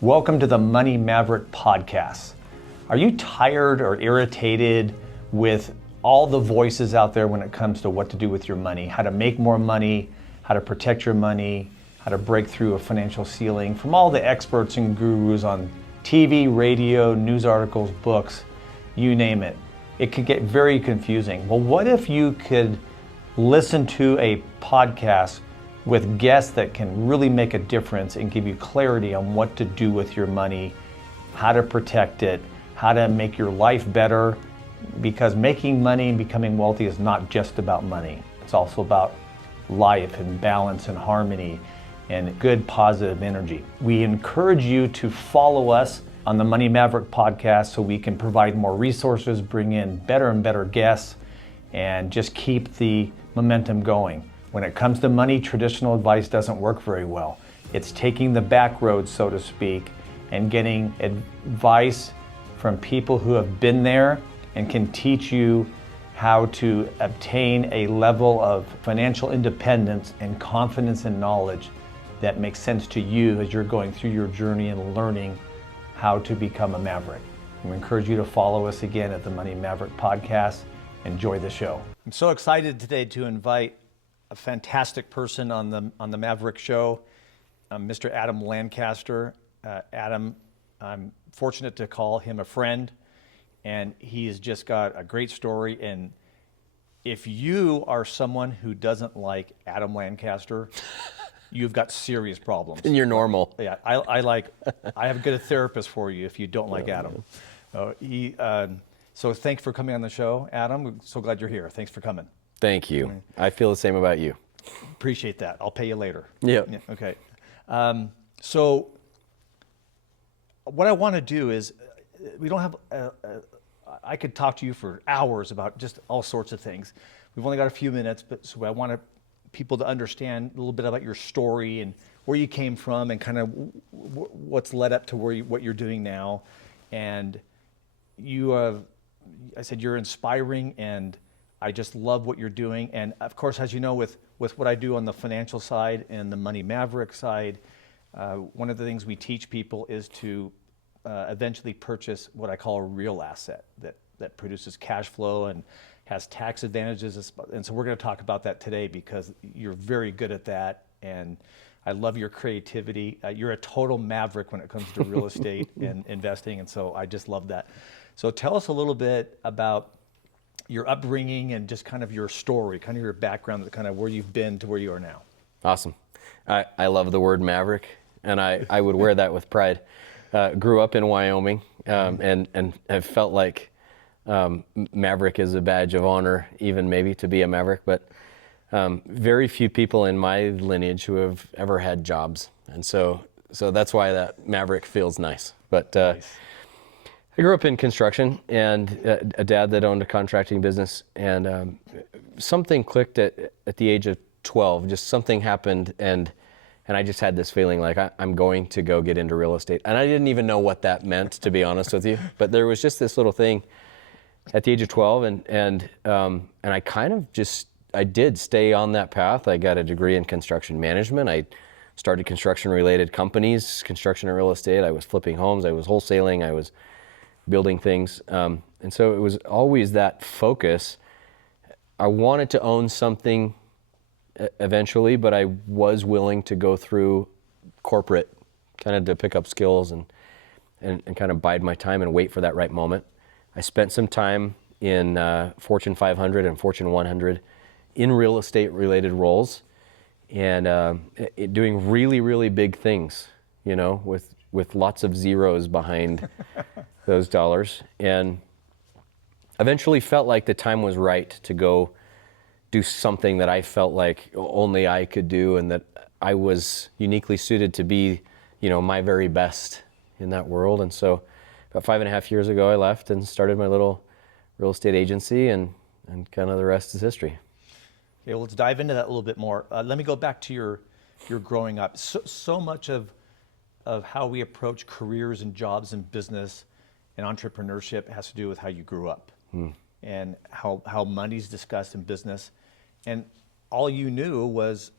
Welcome to the Money Maverick podcast. Are you tired or irritated with all the voices out there when it comes to what to do with your money, how to make more money, how to protect your money, how to break through a financial ceiling, from all the experts and gurus on TV, radio, news articles, books, you name it? It could get very confusing. Well, what if you could listen to a podcast with guests that can really make a difference and give you clarity on what to do with your money, how to protect it, how to make your life better? Because making money and becoming wealthy is not just about money. It's also about life and balance and harmony and good positive energy. We encourage you to follow us on the Money Maverick podcast so we can provide more resources, bring in better and better guests, and just keep the momentum going. When it comes to money, traditional advice doesn't work very well. It's taking the back road, so to speak, and getting advice from people who have been there and can teach you how to obtain a level of financial independence and confidence and knowledge that makes sense to you as you're going through your journey and learning how to become a maverick. We encourage you to follow us again at the Money Maverick podcast. Enjoy the show. I'm so excited today to invite a fantastic person on the Maverick Show, Mr. Adam Lancaster. Adam, I'm fortunate to call him a friend, and he has just got a great story. And if you are someone who doesn't like Adam Lancaster, you've got serious problems. And you're normal. Yeah, I have a good therapist for you if you don't like Adam. So thanks for coming on the show, Adam. I'm so glad you're here. Thanks for coming. Thank you. I feel the same about you. Appreciate that. I'll pay you later. Yeah. Okay. So what I want to do is, we don't have, I could talk to you for hours about just all sorts of things. We've only got a few minutes, but so I want people to understand a little bit about your story and where you came from and kind of what's led up to what you're doing now. And I said you're inspiring, and I just love what you're doing. And of course, as you know, with what I do on the financial side and the Money Maverick side, one of the things we teach people is to eventually purchase what I call a real asset that produces cash flow and has tax advantages. And so we're going to talk about that today because you're very good at that. And I love your creativity. You're a total maverick when it comes to real estate and investing. And so I just love that. So tell us a little bit about your upbringing and just kind of your story, kind of your background, kind of where you've been to where you are now. Awesome. I love the word maverick, and I would wear that with pride. Grew up in Wyoming, and have felt like maverick is a badge of honor, even maybe to be a maverick, but very few people in my lineage who have ever had jobs. And so that's why that maverick feels nice. But nice. I grew up in construction, and a dad that owned a contracting business, and something clicked at the age of 12. Just something happened, and I just had this feeling like I'm going to go get into real estate. And I didn't even know what that meant, to be honest with you. But there was just this little thing at the age of 12, and I kind of I did stay on that path. I got a degree in construction management. I started construction-related companies, construction and real estate. I was flipping homes. I was wholesaling. I was building things. And so it was always that focus. I wanted to own something eventually, but I was willing to go through corporate kind of to pick up skills and kind of bide my time and wait for that right moment. I spent some time in Fortune 500 and Fortune 100 in real estate related roles, and doing really, really big things, with lots of zeros behind those dollars, and eventually felt like the time was right to go do something that I felt like only I could do, and that I was uniquely suited to be, my very best in that world. And so about 5.5 years ago, I left and started my little real estate agency, and kind of the rest is history. Okay, well, let's dive into that a little bit more. Let me go back to your growing up. So much of how we approach careers and jobs and business and entrepreneurship has to do with how you grew up and how money's discussed in business. And all you knew was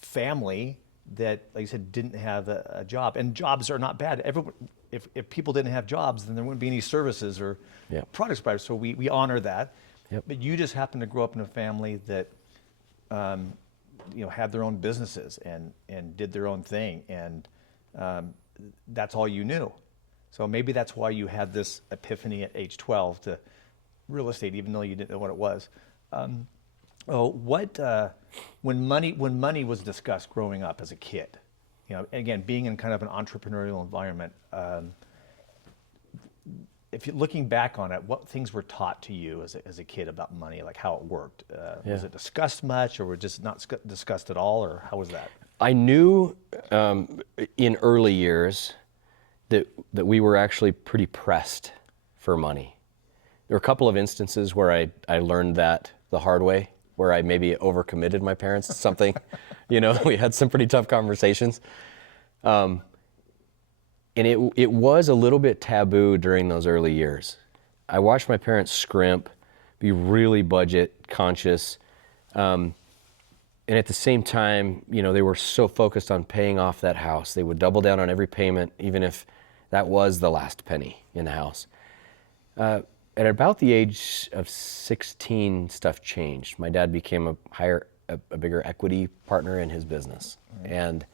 family that, like you said, didn't have a job. And jobs are not bad. Everyone, if people didn't have jobs, then there wouldn't be any services or Yep. products provided. So we honor that. Yep. But you just happen to grow up in a family that, had their own businesses and did their own thing. And that's all you knew. So maybe that's why you had this epiphany at age 12 to real estate, even though you didn't know what it was. When money was discussed growing up as a kid, again, being in kind of an entrepreneurial environment, if you're looking back on it, what things were taught to you as a kid about money, like how it worked? Was it discussed much, or were just not discussed at all, or how was that? I knew in early years that we were actually pretty pressed for money. There were a couple of instances where I learned that the hard way, where I maybe overcommitted my parents to something. We had some pretty tough conversations. And it was a little bit taboo during those early years. I watched my parents scrimp, be really budget conscious. And at the same time, they were so focused on paying off that house. They would double down on every payment, even if that was the last penny in the house. At about the age of 16, stuff changed. My dad became a bigger equity partner in his business. Mm-hmm. And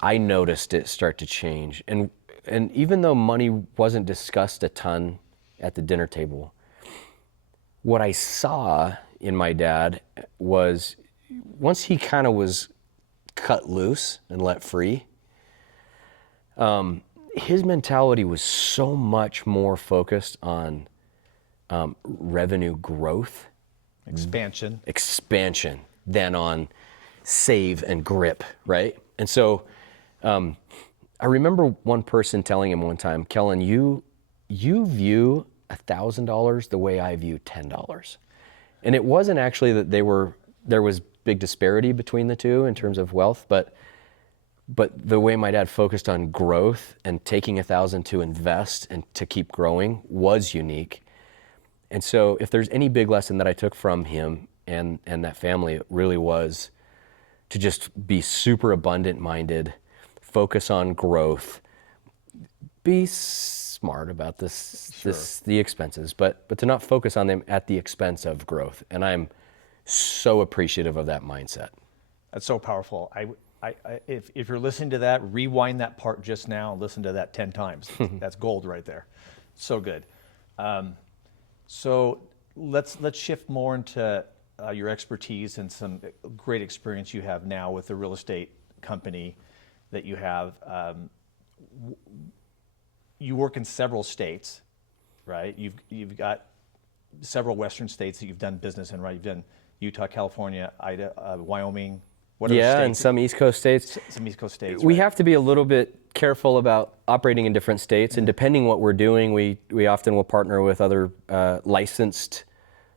I noticed it start to change. And even though money wasn't discussed a ton at the dinner table, what I saw in my dad was once he kind of was cut loose and let free, his mentality was so much more focused on revenue growth, expansion than on save and grip, right? And so I remember one person telling him one time, Kellen, you view $1,000 the way I view $10. And it wasn't actually that there was big disparity between the two in terms of wealth, but the way my dad focused on growth and taking $1,000 to invest and to keep growing was unique. And so if there's any big lesson that I took from him and that family, it really was to just be super abundant minded, focus on growth, be smart about the expenses, but to not focus on them at the expense of growth. And I'm so appreciative of that mindset. That's so powerful. If you're listening to that, rewind that part just now and listen to that 10 times. That's gold right there. So good. So let's shift more into your expertise and some great experience you have now with the real estate company that you have. You work in several states, right? You've got several Western states that you've done business in, right? You've done Utah, California, Idaho, Wyoming. What other states? And some East Coast states. Some East Coast states. We right? have to be a little bit careful about operating in different states, and depending what we're doing, we often will partner with other licensed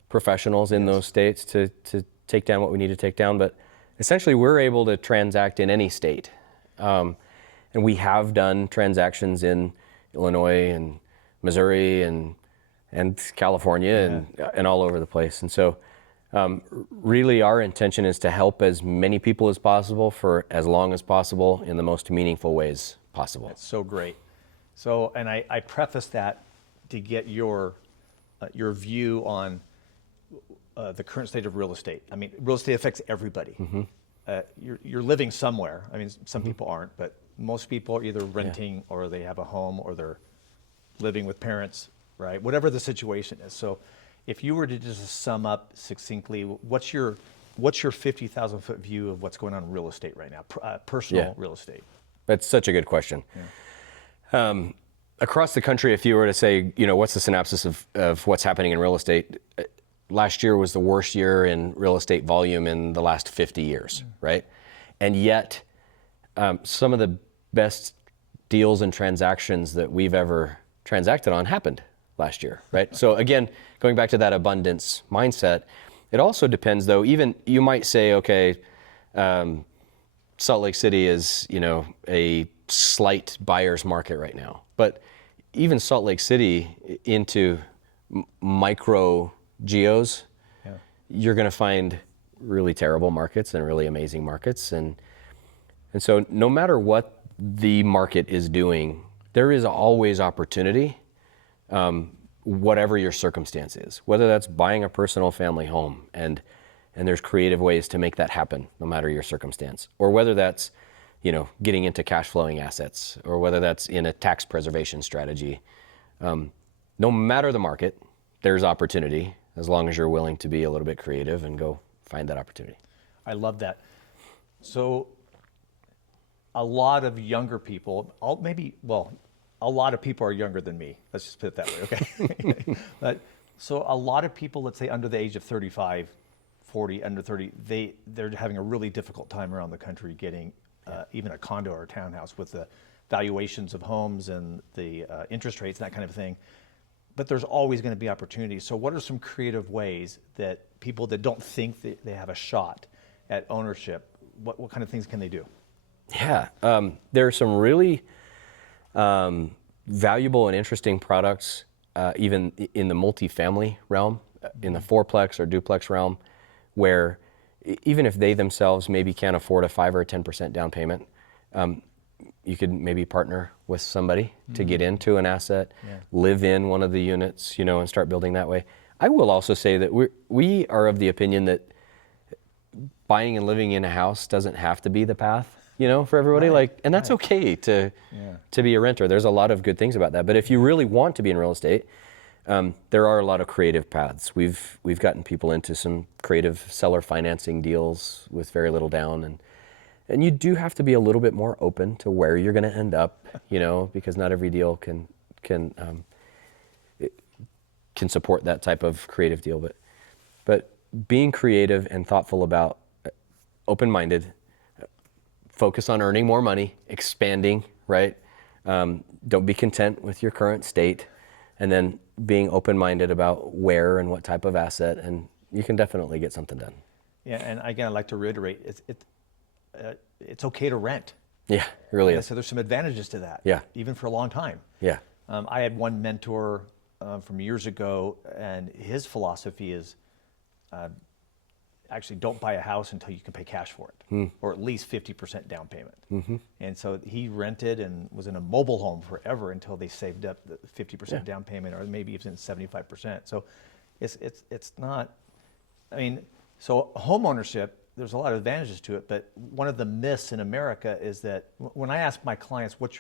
professionals in those states to take down what we need to take down. But essentially, we're able to transact in any state, and we have done transactions in Illinois and Missouri and California and all over the place. And so really our intention is to help as many people as possible for as long as possible in the most meaningful ways possible. That's so great. So, and I preface that to get your view on the current state of real estate. I mean, real estate affects everybody. Mm-hmm. You're living somewhere. I mean, some people aren't, but most people are either renting or they have a home or they're living with parents, right? Whatever the situation is. So if you were to just sum up succinctly, what's your 50,000 foot view of what's going on in real estate right now, personal real estate? That's such a good question. Yeah. Across the country, if you were to say, what's the synopsis of what's happening in real estate? Last year was the worst year in real estate volume in the last 50 years, right? And yet, some of the best deals and transactions that we've ever transacted on happened last year, right? So again, going back to that abundance mindset, it also depends though, even you might say, okay, Salt Lake City is, a slight buyer's market right now, but even Salt Lake City into micro geos, you're going to find really terrible markets and really amazing markets. And And so no matter what the market is doing, there is always opportunity, whatever your circumstance is, whether that's buying a personal family home and there's creative ways to make that happen no matter your circumstance, or whether that's, getting into cash flowing assets, or whether that's in a tax preservation strategy. No matter the market, there's opportunity as long as you're willing to be a little bit creative and go find that opportunity. I love that. So a lot of younger people, a lot of people are younger than me. Let's just put it that way, okay? But so a lot of people, let's say under the age of 35, 40, under 30, they're having a really difficult time around the country getting even a condo or a townhouse with the valuations of homes and the interest rates and that kind of thing. But there's always going to be opportunities. So what are some creative ways that people that don't think that they have a shot at ownership, what kind of things can they do? Yeah, there are some really valuable and interesting products, even in the multifamily realm, in the fourplex or duplex realm, where even if they themselves maybe can't afford a 5 or a 10% down payment, you could maybe partner with somebody to get into an asset, live in one of the units, and start building that way. I will also say that we are of the opinion that buying and living in a house doesn't have to be the path, for everybody. And that's okay to be a renter. There's a lot of good things about that. But if you really want to be in real estate, there are a lot of creative paths. We've gotten people into some creative seller financing deals with very little down, and you do have to be a little bit more open to where you're going to end up, because not every deal can support that type of creative deal. But being creative and thoughtful about, open-minded, focus on earning more money, expanding, right? Don't be content with your current state, and then being open-minded about where and what type of asset, and you can definitely get something done. Yeah, and again, I'd like to reiterate, it's okay to rent. Yeah, it really is. So there's some advantages to that. Yeah. Even for a long time. Yeah. I had one mentor from years ago, and his philosophy is actually don't buy a house until you can pay cash for it, or at least 50% down payment. Mm-hmm. And so he rented and was in a mobile home forever until they saved up the 50% down payment, or maybe even 75%. So it's not, so home ownership, there's a lot of advantages to it, but one of the myths in America is that when I ask my clients, what's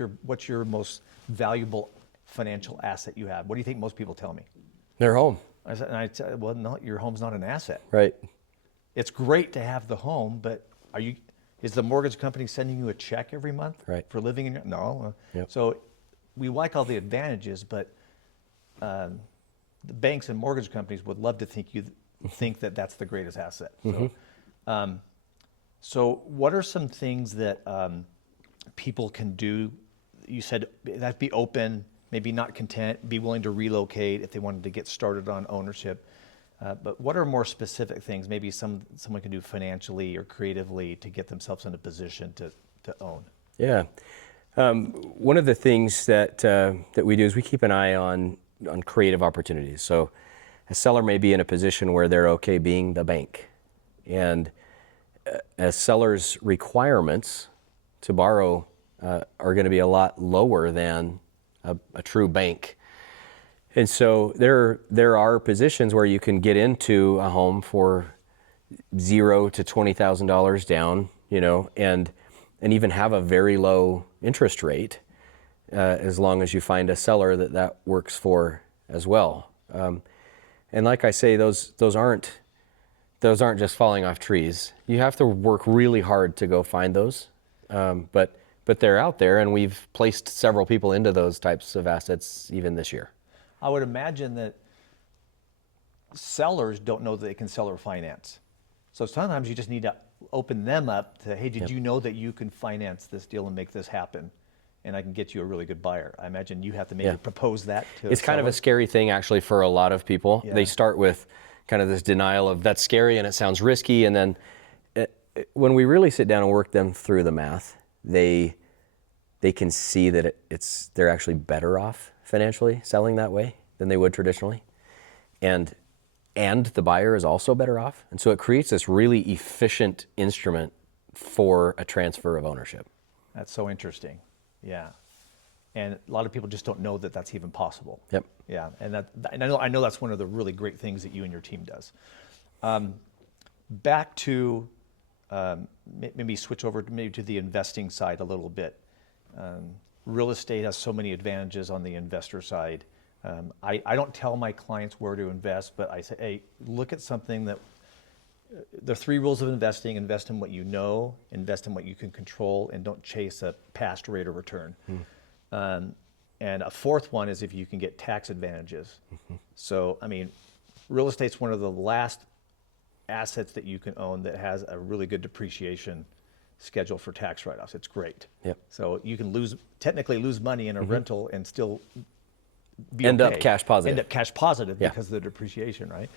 your most valuable financial asset you have? What do you think most people tell me? Their home. I said, well, no, your home's not an asset. Right. It's great to have the home, but is the mortgage company sending you a check every month for living in your, no. Yep. So we like all the advantages, but the banks and mortgage companies would love to think that that's the greatest asset. Mm-hmm. So what are some things that people can do? You said that be open, maybe not content, be willing to relocate if they wanted to get started on ownership. But what are more specific things maybe someone can do financially or creatively to get themselves in a position to own? Yeah. One of the things that we do is we keep an eye on creative opportunities. So a seller may be in a position where they're okay being the bank. And a seller's requirements to borrow are going to be a lot lower than a true bank. And so there are positions where you can get into a home for $0 to $20,000 down, and even have a very low interest rate, as long as you find a seller that works for as well. And like I say, those aren't just falling off trees. You have to work really hard to go find those, but they're out there, and we've placed several people into those types of assets even this year. I would imagine that sellers don't know that they can seller finance. So sometimes you just need to open them up to, hey, did you know that you can finance this deal and make this happen? And I can get you a really good buyer. I imagine you have to maybe propose that to It's kind of a scary thing actually for a lot of people. Yeah. They start with kind of this denial of that's scary and it sounds risky. And then when we really sit down and work them through the math, they can see that they're actually better off financially selling that way than they would traditionally, and the buyer is also better off, and so it creates this really efficient instrument for a transfer of ownership. That's so interesting. Yeah. And a lot of people just don't know that that's even possible. Yep. Yeah. And I know that's one of the really great things that you and your team does. Back to maybe switch over to the investing side a little bit. Real estate has so many advantages on the investor side. I don't tell my clients where to invest, but I say, hey, look at something that the 3 rules of investing: invest in what you know, invest in what you can control, and don't chase a past rate of return. And a 4th one is if you can get tax advantages. So, I mean, real estate's one of the last assets that you can own that has a really good depreciation schedule for tax write-offs. It's great. Yep. So you can technically lose money in a rental and still be End okay. up cash positive. End up cash positive Yeah. because of the depreciation, right?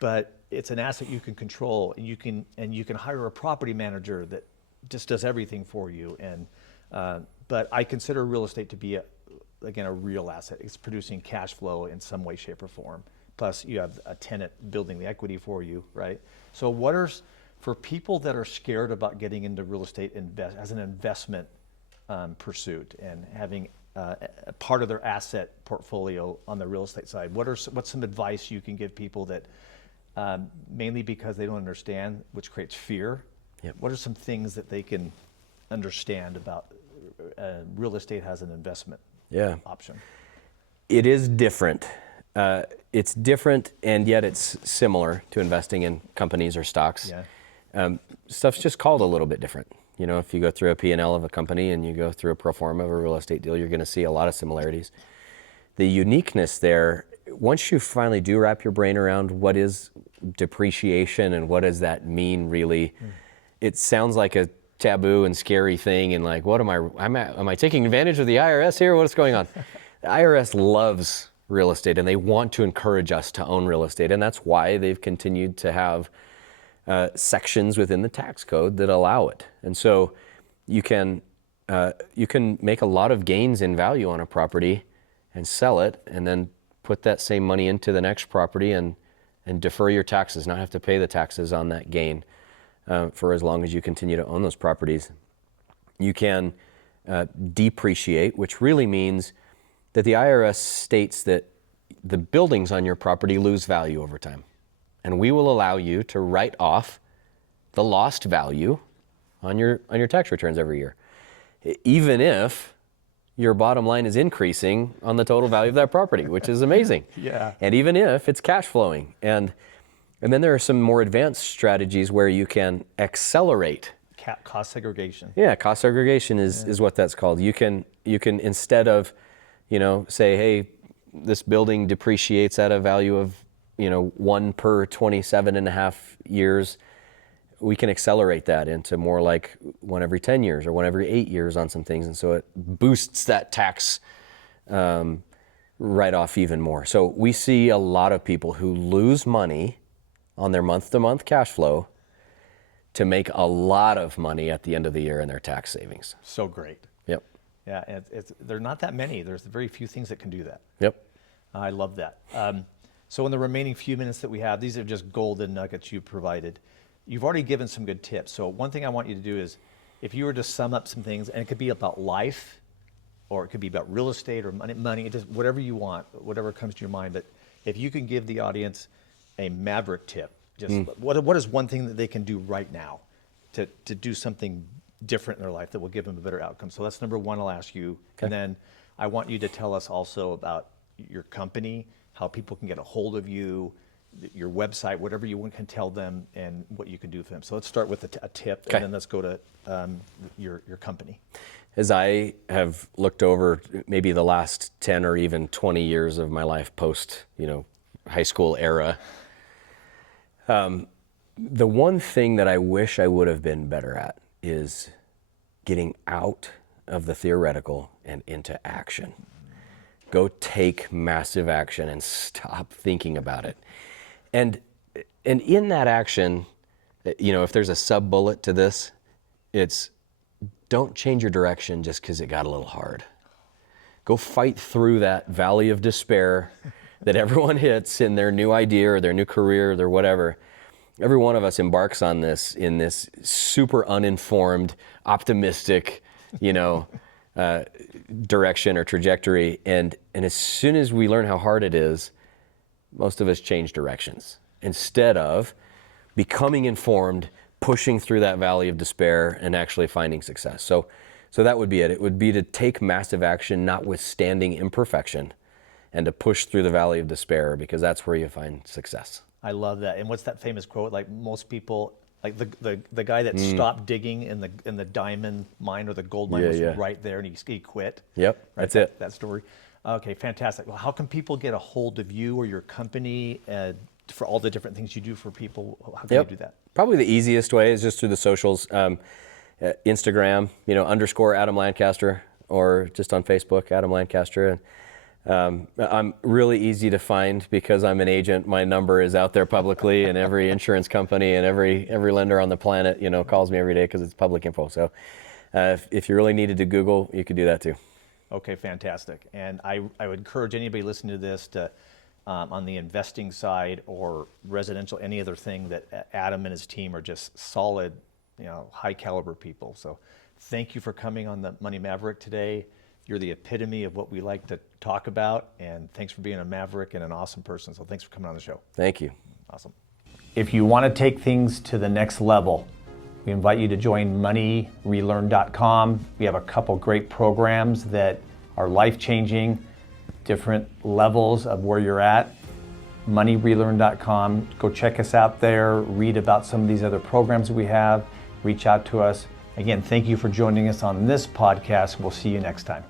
But it's an asset you can control, and you can hire a property manager that just does everything for you. And but I consider real estate to be a real asset. It's producing cash flow in some way, shape, or form. Plus, you have a tenant building the equity for you, right? So, for people that are scared about getting into real estate as an investment pursuit and having a part of their asset portfolio on the real estate side, what's some advice you can give people that mainly because they don't understand, which creates fear? Yep. What are some things that they can understand about real estate as an investment option? It is different. It's different, and yet it's similar to investing in companies or stocks. Yeah. Stuff's just called a little bit different. You know, if you go through a P&L of a company and you go through a pro forma of a real estate deal, you're going to see a lot of similarities. The uniqueness there, once you finally do wrap your brain around what is depreciation and what does that mean really, it sounds like a taboo and scary thing, and like, what am I taking advantage of the IRS here? What's going on? The IRS loves real estate, and they want to encourage us to own real estate, and that's why they've continued to have sections within the tax code that allow it. And so you can make a lot of gains in value on a property and sell it, and then put that same money into the next property and defer your taxes, not have to pay the taxes on that gain for as long as you continue to own those properties. You can depreciate, which really means that the IRS states that the buildings on your property lose value over time. And we will allow you to write off the lost value on your tax returns every year, even if your bottom line is increasing on the total value of that property, which is amazing. Yeah. And even if it's cash flowing. And then there are some more advanced strategies where you can accelerate. Cost segregation. Yeah, cost segregation is what that's called. You can instead of, say, hey, this building depreciates at a value of, 1 per 27 and a half years. We can accelerate that into more like 1 every 10 years or 1 every 8 years on some things. And so it boosts that tax write-off even more. So we see a lot of people who lose money on their month-to-month cash flow to make a lot of money at the end of the year in their tax savings. So great. Yep. Yeah, there are not that many. There's very few things that can do that. Yep. I love that. So in the remaining few minutes that we have, these are just golden nuggets you provided. You've already given some good tips. So one thing I want you to do is, if you were to sum up some things, and it could be about life, or it could be about real estate or money, just whatever you want, whatever comes to your mind. But if you can give the audience a maverick tip, just what is one thing that they can do right now to do something different in their life that will give them a better outcome? So that's number one I'll ask you. Okay. And then I want you to tell us also about your company, how people can get a hold of you, your website, whatever you can tell them, and what you can do for them. So let's start with a tip, okay. And then let's go to your company. As I have looked over maybe the last 10 or even 20 years of my life post, high school era, the one thing that I wish I would have been better at is getting out of the theoretical and into action. Go take massive action and stop thinking about it. And in that action, if there's a sub-bullet to this, it's don't change your direction just because it got a little hard. Go fight through that valley of despair that everyone hits in their new idea or their new career or their whatever, every one of us embarks on this in this super uninformed, optimistic, direction or trajectory. And as soon as we learn how hard it is, most of us change directions instead of becoming informed, pushing through that valley of despair and actually finding success. So that would be it. It would be to take massive action, notwithstanding imperfection, and to push through the valley of despair, because that's where you find success. I love that. And what's that famous quote? Like, most people, like the guy that stopped digging in the diamond mine or the gold mine was right there, and he quit. Yep, right? that's it. That story. Okay, fantastic. Well, how can people get a hold of you or your company for all the different things you do for people? How can you do that? Probably the easiest way is just through the socials. Instagram, _ Adam Lancaster, or just on Facebook, Adam Lancaster. And I'm really easy to find because I'm an agent. My number is out there publicly, and every insurance company and every lender on the planet, calls me every day because it's public info. So if you really needed to Google, you could do that too. Okay, fantastic. And I would encourage anybody listening to this to, on the investing side or residential, any other thing, that Adam and his team are just solid, high caliber people. So thank you for coming on the Money Maverick today. You're the epitome of what we like to talk about, and thanks for being a maverick and an awesome person. So thanks for coming on the show. Thank you. Awesome. If you want to take things to the next level, we invite you to join moneyrelearn.com. We have a couple great programs that are life-changing, different levels of where you're at. moneyrelearn.com. Go check us out there, read about some of these other programs that we have, reach out to us. Again, thank you for joining us on this podcast. We'll see you next time.